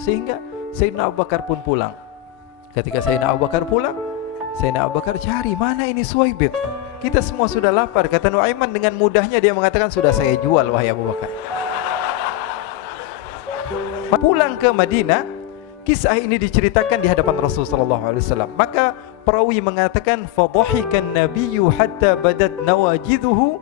Sehingga Sayyidina Abu Bakar pun pulang. Ketika Sayyidina Abu Bakar pulang, Sayyidina Abu Bakar cari, mana ini Suwaibit? Kita semua sudah lapar. Kata Nuaiman dengan mudahnya dia mengatakan, sudah saya jual wahai Abu Bakar. Pulang ke Madinah, kisah ini diceritakan di hadapan Rasulullah SAW. Maka perawi mengatakan, fadhahikan nabiyyu hatta badat nawajiduhu.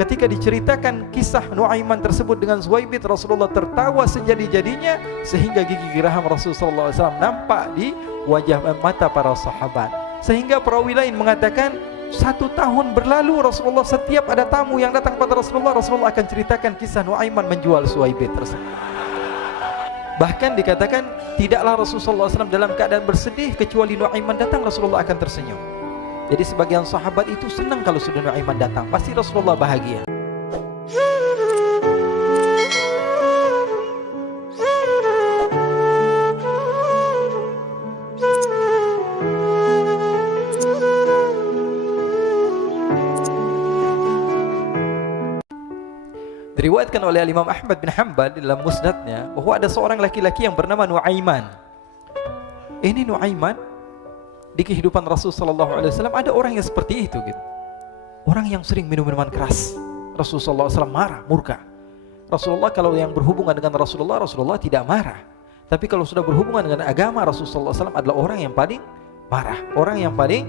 Ketika diceritakan kisah Nuaiman tersebut dengan Suwaibit, Rasulullah tertawa sejadi-jadinya sehingga gigi geraham Rasulullah SAW nampak di wajah mata para sahabat. Sehingga perawi lain mengatakan, 1 tahun berlalu Rasulullah setiap ada tamu yang datang pada Rasulullah, Rasulullah akan ceritakan kisah Nuaiman menjual Suwaibit tersebut. Bahkan dikatakan tidaklah Rasulullah SAW dalam keadaan bersedih kecuali Nuaiman datang, Rasulullah akan tersenyum. Jadi sebagian sahabat itu senang kalau sudah Nuaiman datang, pasti Rasulullah bahagia. Diriwayatkan oleh Imam Ahmad bin Hanbal dalam musnadnya bahwa ada seorang laki-laki yang bernama Nuaiman. Ini Nuaiman di kehidupan Rasulullah SAW ada orang yang seperti itu gitu. Orang yang sering minum minuman keras. Rasulullah SAW marah, murka. Rasulullah kalau yang berhubungan dengan Rasulullah, Rasulullah tidak marah. Tapi kalau sudah berhubungan dengan agama, Rasulullah SAW adalah orang yang paling marah, orang yang paling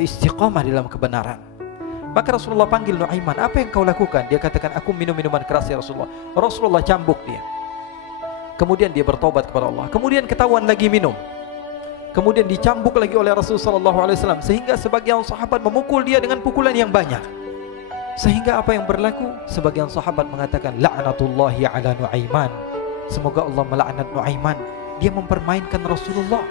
istiqamah dalam kebenaran. Maka Rasulullah panggil Nuaiman, apa yang kau lakukan? Dia katakan, aku minum minuman keras ya Rasulullah. Rasulullah cambuk dia. Kemudian dia bertobat kepada Allah. Kemudian ketahuan lagi minum. Kemudian dicambuk lagi oleh Rasulullah SAW, sehingga sebagian sahabat memukul dia dengan pukulan yang banyak. Sehingga apa yang berlaku? Sebagian sahabat mengatakan, la'natullahi ala Nuaiman. Semoga Allah melaknat Nuaiman. Dia mempermainkan Rasulullah.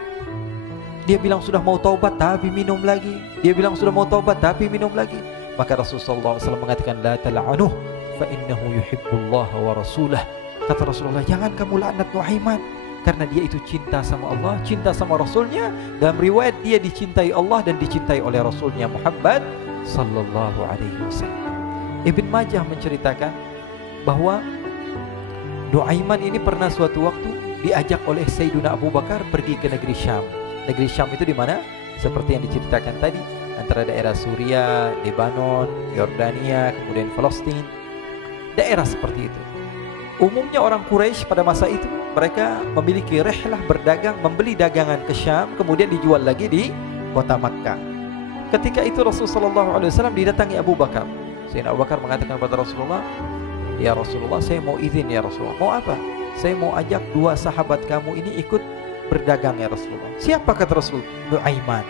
Dia bilang sudah mau taubat tapi minum lagi. Dia bilang sudah mau taubat tapi minum lagi. Maka Rasulullah SAW mengatakan, la tal'anuh fa innahu yuhibbullaha wa rasulah. Kata Rasulullah, jangan kamu laknat Nuaiman, karena dia itu cinta sama Allah, cinta sama Rasulnya. Dalam riwayat dia dicintai Allah dan dicintai oleh Rasulnya Muhammad sallallahu alaihi wasallam. Ibn Majah menceritakan bahwa Nuaiman ini pernah suatu waktu diajak oleh Sayyidina Abu Bakar pergi ke negeri Syam. Negeri Syam itu di mana? Seperti yang diceritakan tadi, antara daerah Suriah, Lebanon, Yordania, kemudian Palestina. Daerah seperti itu. Umumnya orang Quraisy pada masa itu mereka memiliki rihlah berdagang, membeli dagangan ke Syam, kemudian dijual lagi di kota Makkah. Ketika itu Rasulullah SAW didatangi Abu Bakar. Sayyidina Abu Bakar mengatakan kepada Rasulullah, ya Rasulullah, saya mau izin ya Rasulullah. Mau apa? Saya mau ajak 2 sahabat kamu ini ikut berdagang ya Rasulullah. Siapa kata Rasul? Nuaiman.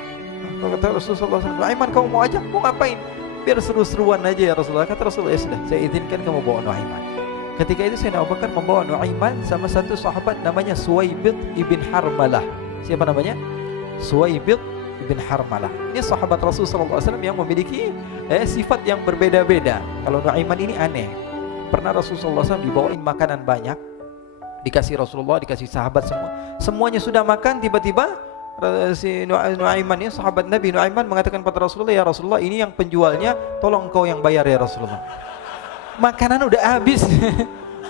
Kata Rasulullah SAW, Nuaiman kamu mau ajak? Mau ngapain? Biar seru-seruan aja ya Rasulullah. Kata Rasulullah, ya sudah, saya izinkan kamu bawa Nuaiman. Ketika itu Sayyidina Abu Bakar membawa Nuaiman sama satu sahabat namanya Suwaibit ibn Harmalah. Siapa namanya? Suwaibit ibn Harmalah. Ini sahabat Rasulullah SAW yang memiliki sifat yang berbeda-beda. Kalau Nuaiman ini aneh. Pernah Rasulullah SAW dibawain makanan banyak, dikasih Rasulullah, dikasih sahabat semua. Semuanya sudah makan, tiba-tiba si Nuaiman ini, sahabat Nabi Nuaiman mengatakan kepada Rasulullah, ya Rasulullah, ini yang penjualnya, tolong kau yang bayar ya Rasulullah. Makanan udah habis.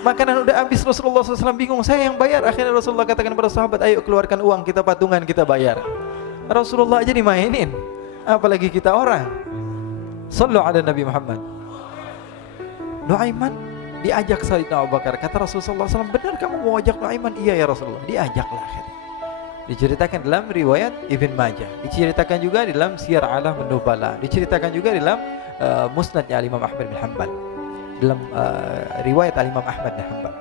Makanan udah habis, Rasulullah SAW bingung, saya yang bayar. Akhirnya Rasulullah katakan kepada sahabat, ayo keluarkan uang, kita patungan, kita bayar. Rasulullah aja dimainin, apalagi kita orang. Sallu ala Nabi Muhammad. Nuaiman diajak Sayyidina Abu Bakar. Kata Rasulullah SAW, benar kamu mau ajak Nuaiman? Iya ya Rasulullah. Diajaklah akhirnya. Diceritakan dalam riwayat Ibn Majah, diceritakan juga dalam Siyar A'lam An-Nubala, diceritakan juga dalam musnadnya Imam Ahmad bin Hanbal, dalam riwayat Imam Ahmad bin Hanbal.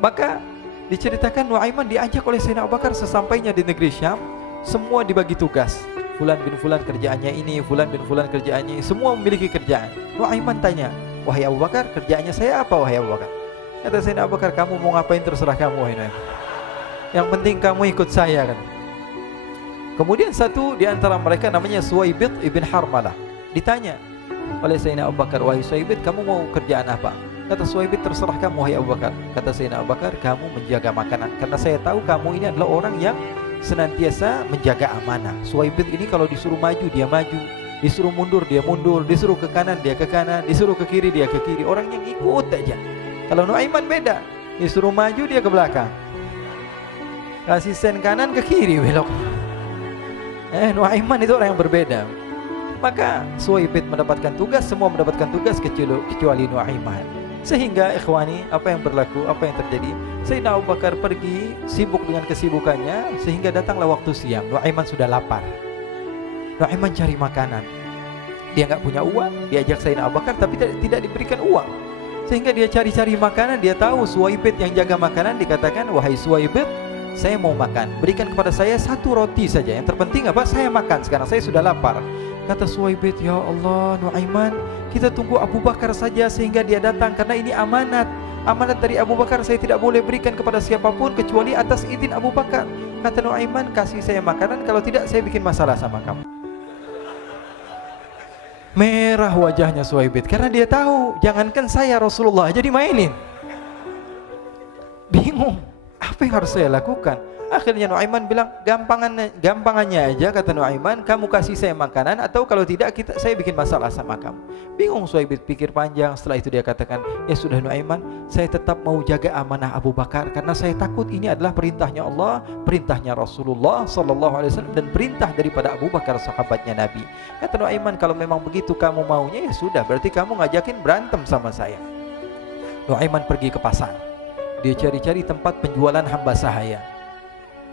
Maka diceritakan Nuaiman diajak oleh Sayyidina Abu Bakar. Sesampainya di negeri Syam, semua dibagi tugas. Fulan bin Fulan kerjaannya ini, Fulan bin Fulan kerjaannya ini, semua memiliki kerjaan. Nuaiman tanya, wahai Abu Bakar, kerjaannya saya apa wahai Abu Bakar? Kata Sayyidina Abu Bakar, kamu mau ngapain terserah kamu wahai Nuaiman. Yang penting kamu ikut saya kan. Kemudian satu di antara mereka namanya Suwaibit ibn Harmalah ditanya oleh Sayyidina Abu Bakar, wahai Suwaibit, kamu mau kerjaan apa? Kata Suwaibit, terserah kamu wahai Abu Bakar. Kata Sayyidina Abu Bakar, kamu menjaga makanan, karena saya tahu kamu ini adalah orang yang senantiasa menjaga amanah. Suwaibit ini kalau disuruh maju dia maju, disuruh mundur dia mundur, disuruh ke kanan dia ke kanan, disuruh ke kiri dia ke kiri. Orang yang ikut aja. Kalau Nuaiman beda, disuruh maju dia ke belakang. Kasih sen kanan ke kiri belok. Nuaiman itu orang yang berbeda. Maka Suwaibid mendapatkan tugas, semua mendapatkan tugas kecuali Nuaiman. Sehingga ikhwani, apa yang berlaku, apa yang terjadi? Sayyidina Abu Bakar pergi sibuk dengan kesibukannya, sehingga datanglah waktu siang. Nuaiman sudah lapar. Nuaiman cari makanan. Dia nggak punya uang, diajak Sayyidina Abu Bakar tapi tidak diberikan uang. Sehingga dia cari-cari makanan, dia tahu Suwaibid yang jaga makanan, dikatakan, "Wahai Suwaibid, saya mau makan, berikan kepada saya 1 roti saja. Yang terpenting apa? Saya makan sekarang, saya sudah lapar." Kata Suwaibid, "Ya Allah, Nuaiman, kita tunggu Abu Bakar saja sehingga dia datang, karena ini amanat. Amanat dari Abu Bakar, saya tidak boleh berikan kepada siapapun kecuali atas izin Abu Bakar." Kata Nuaiman, "Kasih saya makanan, kalau tidak saya bikin masalah sama kamu." Merah wajahnya Suwaibid karena dia tahu, jangankan saya, Rasulullah aja dimainin. Bingung, apa yang harus saya lakukan? Akhirnya Nuaiman bilang, gampangannya aja, kata Nuaiman, kamu kasih saya makanan, atau kalau tidak saya bikin masalah sama kamu. Bingung Suwaibid, pikir panjang. Setelah itu dia katakan, ya sudah Nuaiman, saya tetap mau jaga amanah Abu Bakar, karena saya takut ini adalah perintahnya Allah, perintahnya Rasulullah SAW, dan perintah daripada Abu Bakar, sahabatnya Nabi. Kata Nuaiman, kalau memang begitu kamu maunya, ya sudah, berarti kamu ngajakin berantem sama saya. Nuaiman pergi ke pasar. Dia cari-cari tempat penjualan hamba sahaya.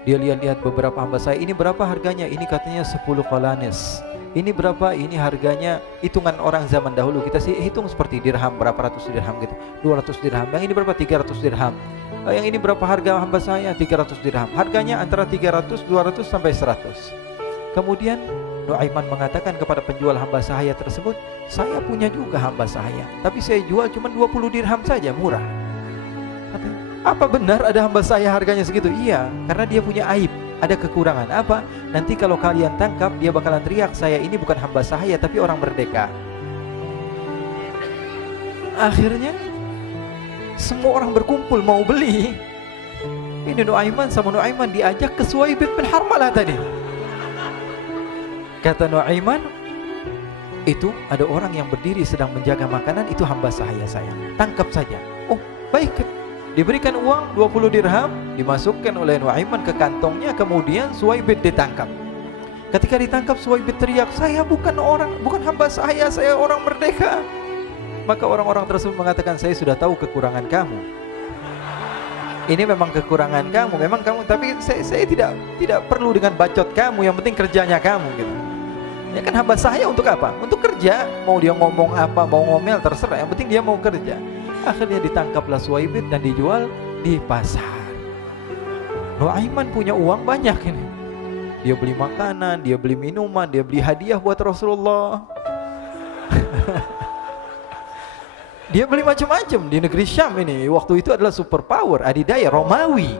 Dia lihat-lihat beberapa hamba sahaya. Ini berapa harganya? Ini katanya 10 qalanis. Ini berapa? Ini harganya, hitungan orang zaman dahulu, kita sih hitung seperti dirham, berapa ratus dirham gitu, 200 dirham. Yang ini berapa? 300 dirham. Yang ini berapa harga hamba sahaya? 300 dirham. Harganya antara 300, 200 sampai 100. Kemudian Nuaiman mengatakan kepada penjual hamba sahaya tersebut, saya punya juga hamba sahaya, tapi saya jual cuma 20 dirham saja, murah. Apa benar ada hamba saya harganya segitu? Iya, karena dia punya aib, ada kekurangan. Apa? Nanti kalau kalian tangkap, dia bakalan teriak, saya ini bukan hamba sahaya tapi orang merdeka. Akhirnya semua orang berkumpul mau beli. Ini Nuaiman sama Nuaiman diajak ke Suwaibid bin Harmalah tadi. Kata Nuaiman, itu ada orang yang berdiri sedang menjaga makanan, itu hamba sahaya saya, tangkap saja. Oh baik. Diberikan uang 20 dirham, dimasukkan oleh Nuaiman ke kantongnya, kemudian Suwaibid ditangkap. Ketika ditangkap, Suwaibid teriak, saya bukan hamba saya orang merdeka. Maka orang-orang tersebut mengatakan, saya sudah tahu kekurangan kamu. Ini memang kekurangan kamu, memang kamu, tapi saya tidak perlu dengan bacot kamu, yang penting kerjanya kamu gitu. Ya kan hamba saya untuk apa? Untuk kerja, mau dia ngomong apa, mau ngomel terserah, yang penting dia mau kerja. Akhirnya ditangkaplah Suwaibid dan dijual di pasar. Nuaiman punya uang banyak ini. Dia beli makanan, dia beli minuman, dia beli hadiah buat Rasulullah. Dia beli macam-macam di negeri Syam ini. Waktu itu adalah superpower, adidaya Romawi.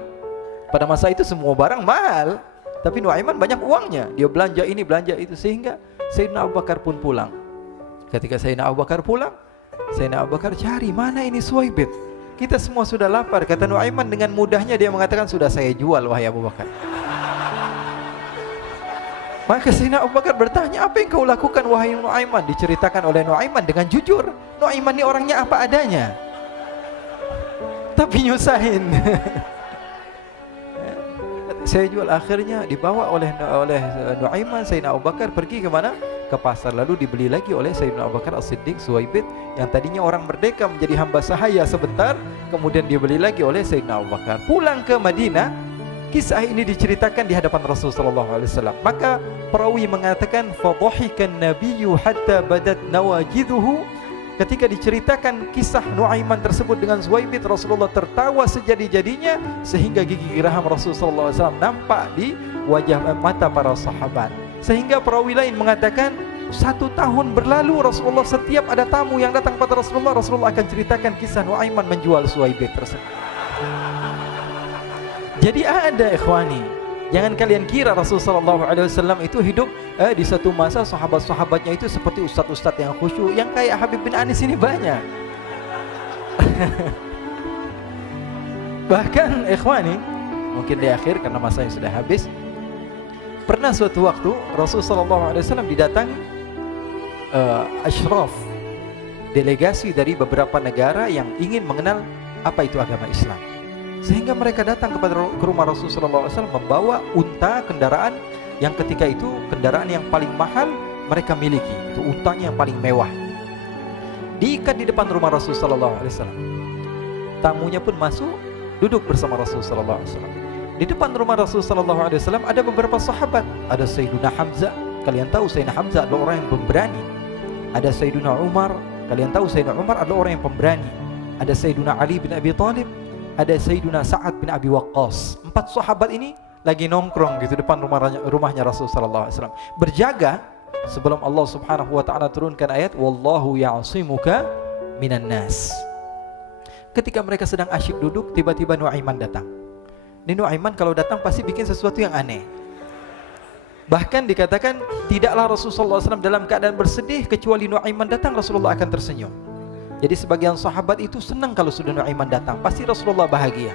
Pada masa itu semua barang mahal, tapi Nuaiman banyak uangnya. Dia belanja ini, belanja itu, sehingga Sayyidina Abu Bakar pun pulang. Ketika Sayyidina Abu Bakar pulang, Sayyidina Abu Bakar cari, mana ini Suwaibid? Kita semua sudah lapar. Kata Nuaiman dengan mudahnya dia mengatakan, sudah saya jual wahai Abu Bakar. Maka Sayyidina Abu Bakar bertanya, apa yang kau lakukan wahai Nuaiman? Diceritakan oleh Nuaiman dengan jujur. Nuaiman ini orangnya apa adanya, tapi nyusahin. Saya jual. Akhirnya dibawa oleh Nuaiman, Sayyidina Abu Bakar pergi ke mana? Ke pasar, lalu dibeli lagi oleh Sayyidina Abu Bakar As-Siddiq. Suwaibid yang tadinya orang merdeka menjadi hamba sahaya sebentar, kemudian dibeli lagi oleh Sayyidina Abu Bakar. Pulang ke Madinah, kisah ini diceritakan di hadapan Rasulullah SAW. Maka perawi mengatakan, fadhahikan nabiyyu hatta badat nawajiduhu. Ketika diceritakan kisah Nuaiman tersebut dengan Suwaibid, Rasulullah tertawa sejadi-jadinya sehingga gigi geraham Rasulullah SAW nampak di wajah mata para sahabat. Sehingga perawi lain mengatakan 1 tahun berlalu, Rasulullah setiap ada tamu yang datang pada Rasulullah akan ceritakan kisah Nuaiman menjual Suwaibid tersebut. Jadi ada ikhwani, jangan kalian kira Rasulullah SAW itu hidup di satu masa sahabat-sahabatnya itu seperti ustadz-ustadz yang khusyuk, yang kayak Habib bin Anis ini banyak. Bahkan ikhwani, mungkin di akhir karena masanya sudah habis, pernah suatu waktu Rasulullah SAW didatangi asyraf, delegasi dari beberapa negara yang ingin mengenal apa itu agama Islam. Sehingga mereka datang ke rumah Rasulullah SAW membawa unta, kendaraan yang ketika itu kendaraan yang paling mahal mereka miliki. Itu untanya yang paling mewah. Diikat di depan rumah Rasulullah SAW. Tamunya pun masuk, duduk bersama Rasulullah SAW. Di depan rumah Rasulullah SAW ada beberapa sahabat. Ada Sayyiduna Hamzah. Kalian tahu Sayyidina Hamzah adalah orang yang pemberani. Ada Sayyiduna Umar. Kalian tahu Sayyidina Umar adalah orang yang pemberani. Ada Sayyiduna Ali bin Abi Thalib. Ada Sayyiduna Sa'ad bin Abi Waqqas. 4 sahabat ini lagi nongkrong gitu depan rumahnya Rasulullah SAW, berjaga sebelum Allah Subhanahu wa taala turunkan ayat wallahu ya'simuka minan nas. Ketika mereka sedang asyik duduk, tiba-tiba Nuaiman datang. Ini Nuaiman kalau datang pasti bikin sesuatu yang aneh. Bahkan dikatakan tidaklah Rasulullah SAW dalam keadaan bersedih, kecuali Nuaiman datang Rasulullah akan tersenyum. Jadi sebagian sahabat itu senang kalau sudah Nuaiman datang, pasti Rasulullah bahagia.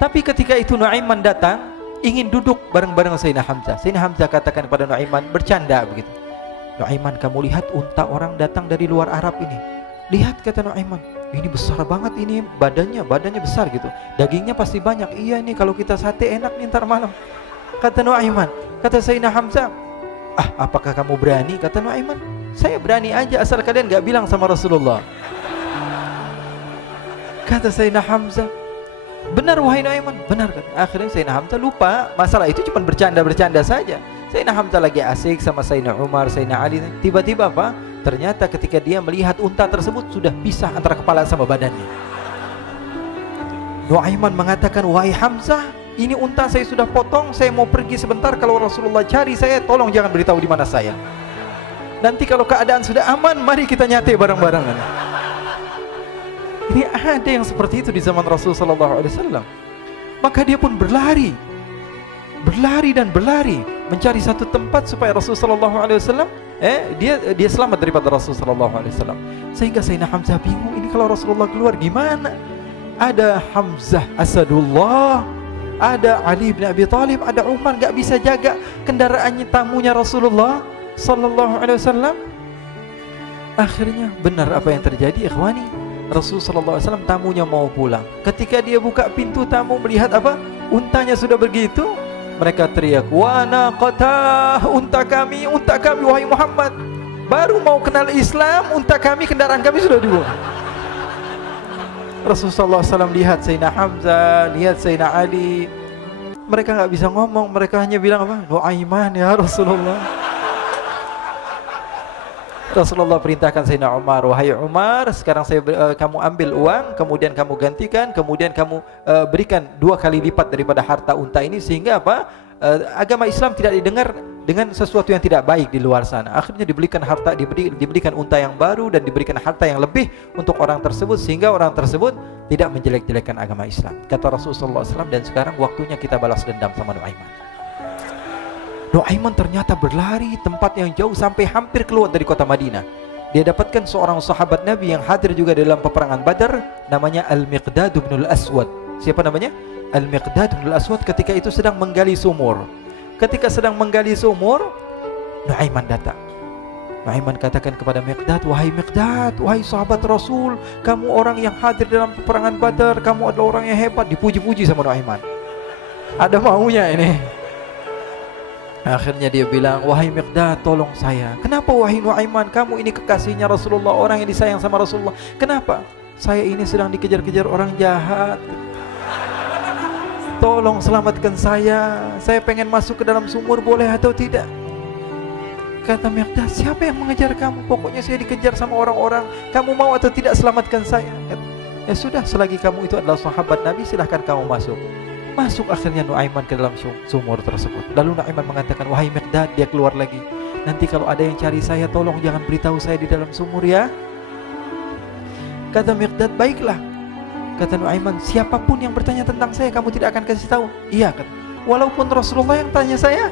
Tapi ketika itu Nuaiman datang, ingin duduk bareng-bareng Sayyidina Hamzah. Sayyidina Hamzah katakan kepada Nuaiman, bercanda begitu. Nuaiman, kamu lihat unta orang datang dari luar Arab ini. Lihat, kata Nuaiman, ini besar banget ini badannya besar gitu. Dagingnya pasti banyak. Iya nih kalau kita sate enak nih ntar malam. Kata Nuaiman. Kata Sayyidina Hamzah, apakah kamu berani? Kata Nuaiman, saya berani aja asal kalian gak bilang sama Rasulullah. Kata Sayyidina Hamzah, benar wahai Nuaiman, benar kan? Akhirnya Sayyidina Hamzah lupa masalah itu, cuma bercanda-bercanda saja. Sayyidina Hamzah lagi asik sama Sayyidina Umar, Sayyidina Ali. Tiba-tiba apa? Ternyata ketika dia melihat unta tersebut sudah pisah antara kepala sama badannya. Nuaiman mengatakan, wahai Hamzah, ini unta saya sudah potong, saya mau pergi sebentar. Kalau Rasulullah cari saya, tolong jangan beritahu di mana saya. Nanti kalau keadaan sudah aman, mari kita nyate bareng-barengan. Ini ada yang seperti itu di zaman Rasulullah SAW. Maka dia pun berlari dan berlari mencari satu tempat supaya Rasulullah SAW dia selamat daripada Rasulullah SAW. Sehingga Sayyidina Hamzah bingung, ini kalau Rasulullah keluar gimana? Ada Hamzah Asadullah, ada Ali bin Abi Thalib, ada Umar, gak bisa jaga kendaraannya tamunya Rasulullah Sallallahu Alaihi Wasallam. Akhirnya benar apa yang terjadi, ikhwani. Rasulullah SAW tamunya mau pulang. Ketika dia buka pintu, tamu melihat apa? Untanya sudah begitu. Mereka teriak, wa naqatah, unta kami wahai Muhammad. Baru mau kenal Islam, unta kami, kendaraan kami sudah dibuang. Rasulullah SAW lihat Sayyidina Hamzah, lihat Sayyidina Ali. Mereka gak bisa ngomong, mereka hanya bilang apa? Nuaiman ya Rasulullah. Rasulullah perintahkan Sayyidina Umar, wahai Umar, sekarang kamu ambil uang, kemudian kamu gantikan, kemudian kamu berikan 2 kali lipat daripada harta unta ini, sehingga apa? Agama Islam tidak didengar dengan sesuatu yang tidak baik di luar sana. Akhirnya diberikan harta, diberikan unta yang baru dan diberikan harta yang lebih untuk orang tersebut, sehingga orang tersebut tidak menjelek-jelekan agama Islam. Kata Rasulullah SAW, dan sekarang waktunya kita balas dendam sama Nuaiman. Nuaiman ternyata berlari tempat yang jauh sampai hampir keluar dari kota Madinah. Dia dapatkan seorang sahabat Nabi yang hadir juga dalam peperangan Badar, namanya Al-Miqdad bin Al-Aswad. Siapa namanya? Al-Miqdad bin Al-Aswad ketika itu sedang menggali sumur. Ketika sedang menggali sumur, Nuaiman datang. Nuaiman katakan kepada Miqdad, wahai Miqdad, wahai sahabat Rasul, kamu orang yang hadir dalam peperangan Badar, kamu adalah orang yang hebat. Dipuji-puji sama Nuaiman. Ada maunya ini. Akhirnya dia bilang, wahai Miqdad, tolong saya. Kenapa wahai Nuaiman, kamu ini kekasihnya Rasulullah, orang yang disayang sama Rasulullah. Kenapa? Saya ini sedang dikejar-kejar orang jahat. Tolong selamatkan saya. Saya pengen masuk ke dalam sumur, boleh atau tidak? Kata Miqdad, siapa yang mengejar kamu? Pokoknya saya dikejar sama orang-orang. Kamu mau atau tidak selamatkan saya? Ya sudah, selagi kamu itu adalah sahabat Nabi, silahkan kamu masuk. Masuk akhirnya Nuaiman ke dalam sumur tersebut. Lalu Nuaiman mengatakan, wahai Miqdad, dia keluar lagi. Nanti kalau ada yang cari saya, tolong jangan beritahu saya di dalam sumur ya. Kata Miqdad, baiklah. Kata Nuaiman, siapapun yang bertanya tentang saya, kamu tidak akan kasih tahu. Iya, kata. Walaupun Rasulullah yang tanya saya.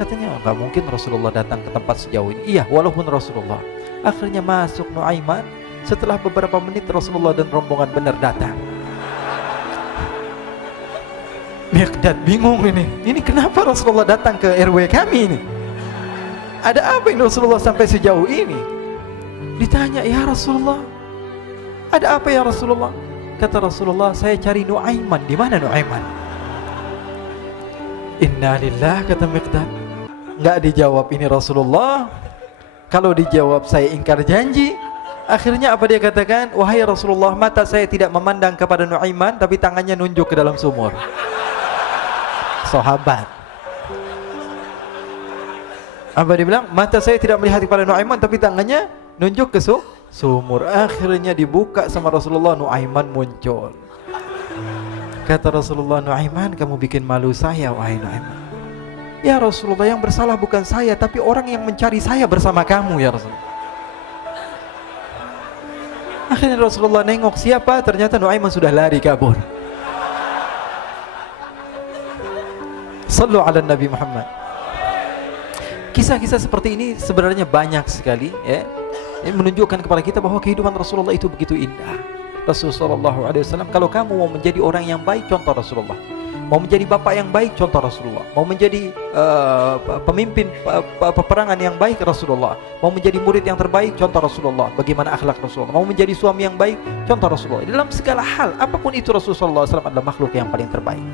Katanya, enggak mungkin Rasulullah datang ke tempat sejauh ini. Iya, walaupun Rasulullah. Akhirnya masuk Nuaiman. Setelah beberapa menit, Rasulullah dan rombongan benar datang. Miqdad bingung ini. Ini kenapa Rasulullah datang ke RW kami ini? Ada apa ini Rasulullah sampai sejauh ini? Ditanya, ya Rasulullah, ada apa ya Rasulullah? Kata Rasulullah, saya cari Nuaiman. Di mana Nuaiman? Inna lillah, kata Miqdad. Nggak dijawab ini Rasulullah. Kalau dijawab saya ingkar janji. Akhirnya apa dia katakan? Wahai Rasulullah, mata saya tidak memandang kepada Nuaiman, tapi tangannya nunjuk ke dalam sumur. Sahabat. Apa dia bilang? Mata saya tidak melihat kepada Nuaiman, tapi tangannya nunjuk ke sumur. Akhirnya dibuka sama Rasulullah, Nuaiman muncul. Kata Rasulullah, Nuaiman, kamu bikin malu saya, wahai Nuaiman. Ya Rasulullah, yang bersalah bukan saya, tapi orang yang mencari saya bersama kamu, ya Rasulullah. Akhirnya Rasulullah nengok, siapa? Ternyata Nuaiman sudah lari kabur. Sallu ala Nabi Muhammad. Kisah-kisah seperti ini sebenarnya banyak sekali, ya. Ini menunjukkan kepada kita bahwa kehidupan Rasulullah itu begitu indah. Rasulullah SAW, kalau kamu mau menjadi orang yang baik, contoh Rasulullah. Mau menjadi bapak yang baik, contoh Rasulullah. Mau menjadi pemimpin peperangan yang baik, Rasulullah. Mau menjadi murid yang terbaik, contoh Rasulullah. Bagaimana akhlak Rasulullah. Mau menjadi suami yang baik, contoh Rasulullah. Dalam segala hal, apapun itu, Rasulullah SAW adalah makhluk yang paling terbaik.